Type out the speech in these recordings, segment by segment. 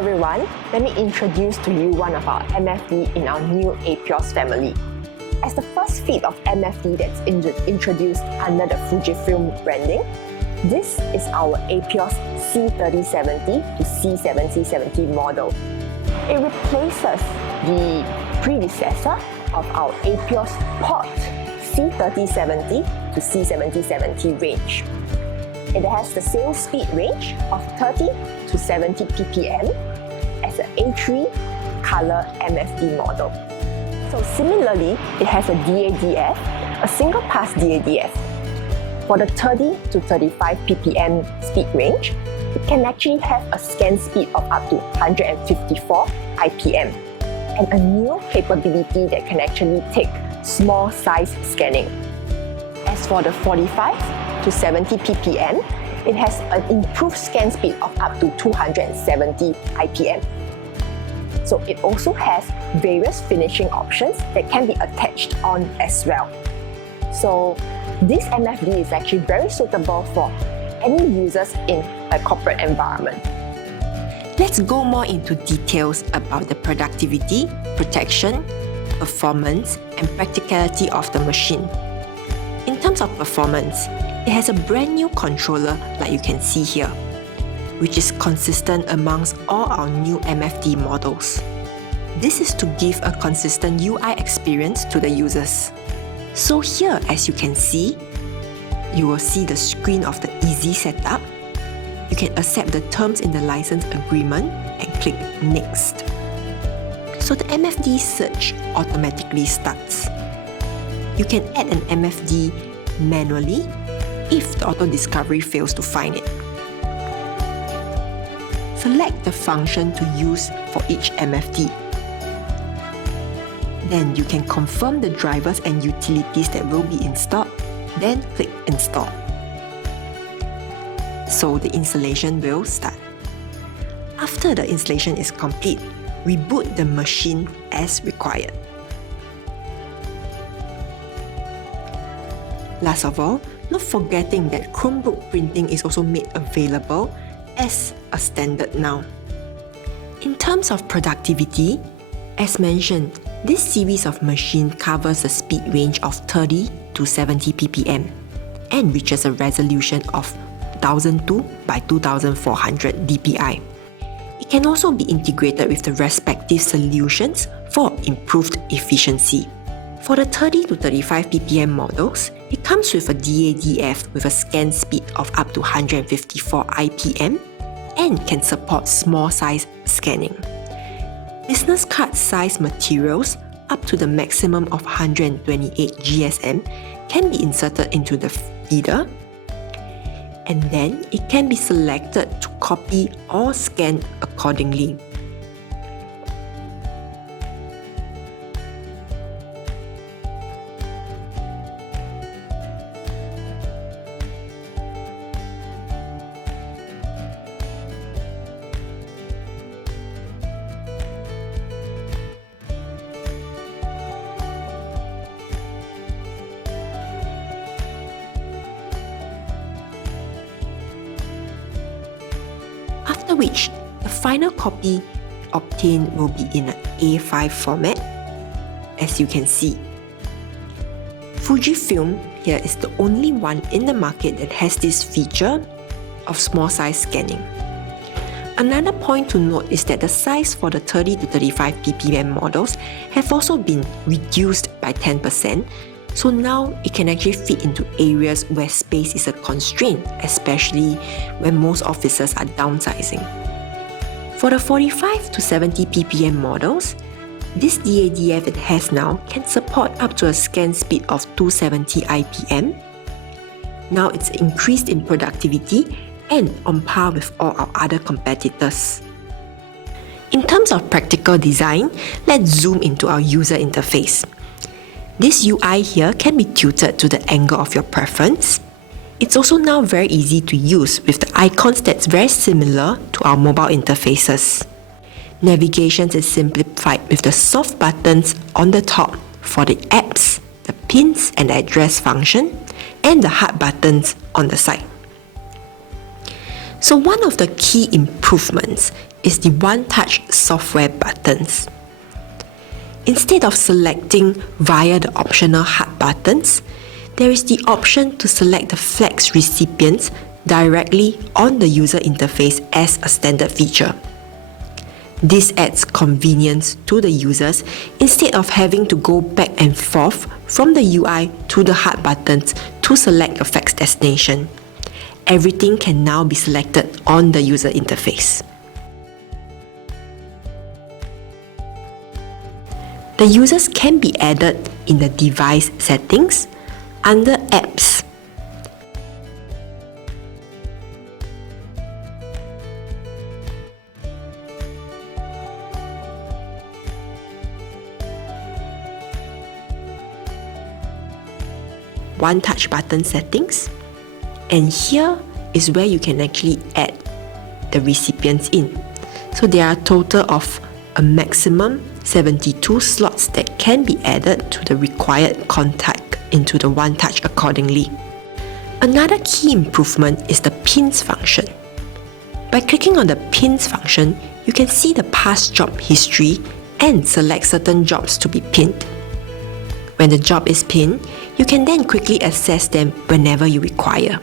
everyone, let me introduce to you one of our MFD in our new Apeos family. As the first feed of MFD that's introduced under the Fujifilm branding, this is our Apeos C3070 to C7070 model. It replaces the predecessor of our Apeos Port C3070 to C7070 range. It has the same speed range of 30 to 70 ppm as an A3 color MFD model. So similarly, it has a DADF, a single pass DADF. For the 30 to 35 ppm speed range, it can actually have a scan speed of up to 154 IPM and a new capability that can actually take small size scanning. As for the 45 to 70 ppm, it has an improved scan speed of up to 270 IPM. So it also has various finishing options that can be attached on as well. So this MFD is actually very suitable for any users in a corporate environment. Let's go more into details about the productivity, protection, performance, and practicality of the machine. In terms of performance, it has a brand new controller like you can see here, which is consistent amongst all our new MFD models. This is to give a consistent UI experience to the users. So here, as you can see, you will see the screen of the easy setup. You can accept the terms in the license agreement and click Next. So the MFD search automatically starts. You can add an MFD manually if the auto discovery fails to find it. Select the function to use for each MFD. Then you can confirm the drivers and utilities that will be installed, then click Install. So the installation will start. After the installation is complete, reboot the machine as required. Last of all, not forgetting that Chromebook printing is also made available as a standard now. In terms of productivity, as mentioned, this series of machines covers a speed range of 30 to 70 ppm and reaches a resolution of 1002 by 2400 dpi. It can also be integrated with the respective solutions for improved efficiency. For the 30 to 35 ppm models, it comes with a DADF with a scan speed of up to 154 IPM and can support small size scanning. Business card size materials up to the maximum of 128 GSM can be inserted into the feeder, and then it can be selected to copy or scan accordingly. After which, the final copy obtained will be in an A5 format, as you can see. Fujifilm here is the only one in the market that has this feature of small size scanning. Another point to note is that the size for the 30 to 35 ppm models have also been reduced by 10%, so now it can actually fit into areas where space is a constraint, especially when most offices are downsizing. For the 45 to 70 ppm models, this DADF it has now can support up to a scan speed of 270 IPM. Now it's increased in productivity and on par with all our other competitors. In terms of practical design, let's zoom into our user interface. This UI here can be tilted to the angle of your preference. It's also now very easy to use with the icons that's very similar to our mobile interfaces. Navigation is simplified with the soft buttons on the top for the apps, the pins and the address function, and the hard buttons on the side. So one of the key improvements is the one-touch software buttons. Instead of selecting via the optional hard buttons, there is the option to select the flex recipients directly on the user interface as a standard feature. This adds convenience to the users instead of having to go back and forth from the UI to the hard buttons to select a fax destination. Everything can now be selected on the user interface. The users can be added in the device settings under apps. One touch button settings, and here is where you can actually add the recipients in. So there are a total of a maximum 72 slots that can be added to the required contact into the one touch accordingly. Another key improvement is the pins function. By clicking on the pins function, you can see the past job history and select certain jobs to be pinned. When the job is pinned, you can then quickly access them whenever you require.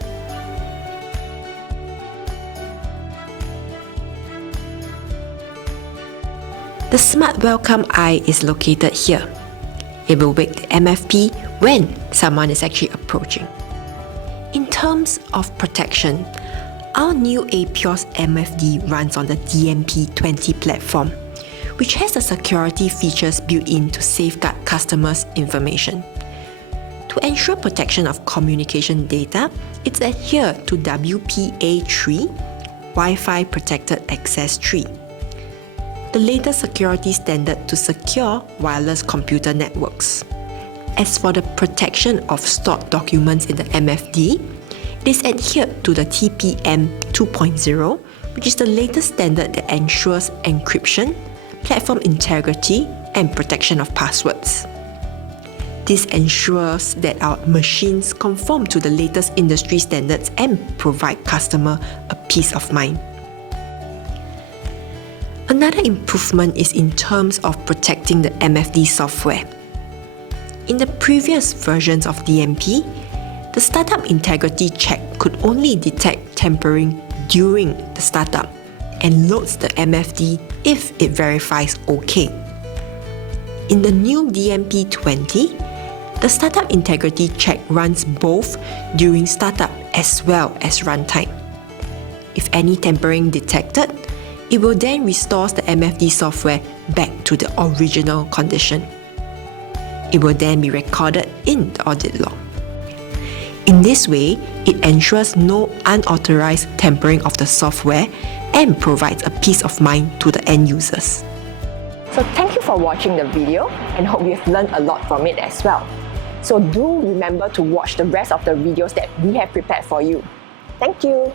The smart WelcomEye is located here. It will wake the MFP when someone is actually approaching. In terms of protection, our new Apeos MFD runs on the DMP20 platform, which has the security features built in to safeguard customers' information. To ensure protection of communication data, it's adhered to WPA3, Wi-Fi Protected Access 3, the latest security standard to secure wireless computer networks. As for the protection of stored documents in the MFD, it is adhered to the TPM 2.0, which is the latest standard that ensures encryption, platform integrity, and protection of passwords. This ensures that our machines conform to the latest industry standards and provide customer a peace of mind. Another improvement is in terms of protecting the MFD software. In the previous versions of DMP, the startup integrity check could only detect tampering during the startup and loads the MFD if it verifies OK. In the new DMP20, the startup integrity check runs both during startup as well as runtime. If any tampering detected, it will then restore the MFD software back to the original condition. It will then be recorded in the audit log. In this way, it ensures no unauthorized tampering of the software and provides a peace of mind to the end users. So thank you for watching the video and hope you've learned a lot from it as well. So do remember to watch the rest of the videos that we have prepared for you. Thank you.